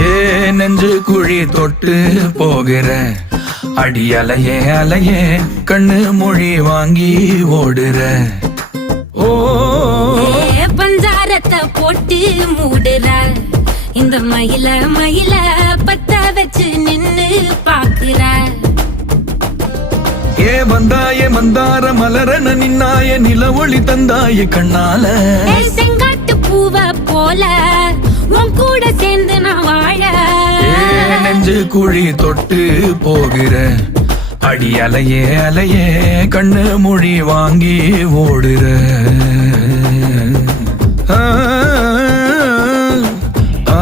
ஏ நெஞ்சு குழி தொட்டு போகிற அடி அலையே அலையே கண்ணு மொழி வாங்கி ஓடுற. ஓ பஞ்சாரத்தை போட்டு மூடுற இந்த மயில மயில பத்த வச்சு நின்னு பாக்குற. ஏ வந்தாய மந்தார மலரன நின்னாய நில ஒளி தந்தாய கண்ணால. செங்காட்டு பூவ போல உன் கூட சேர்ந்து நான் வாழ. நெஞ்சு குழி தொட்டு போகிற அடி அலையே அலையே கண்ணு மொழி வாங்கி ஓடுற. ஆ ஆ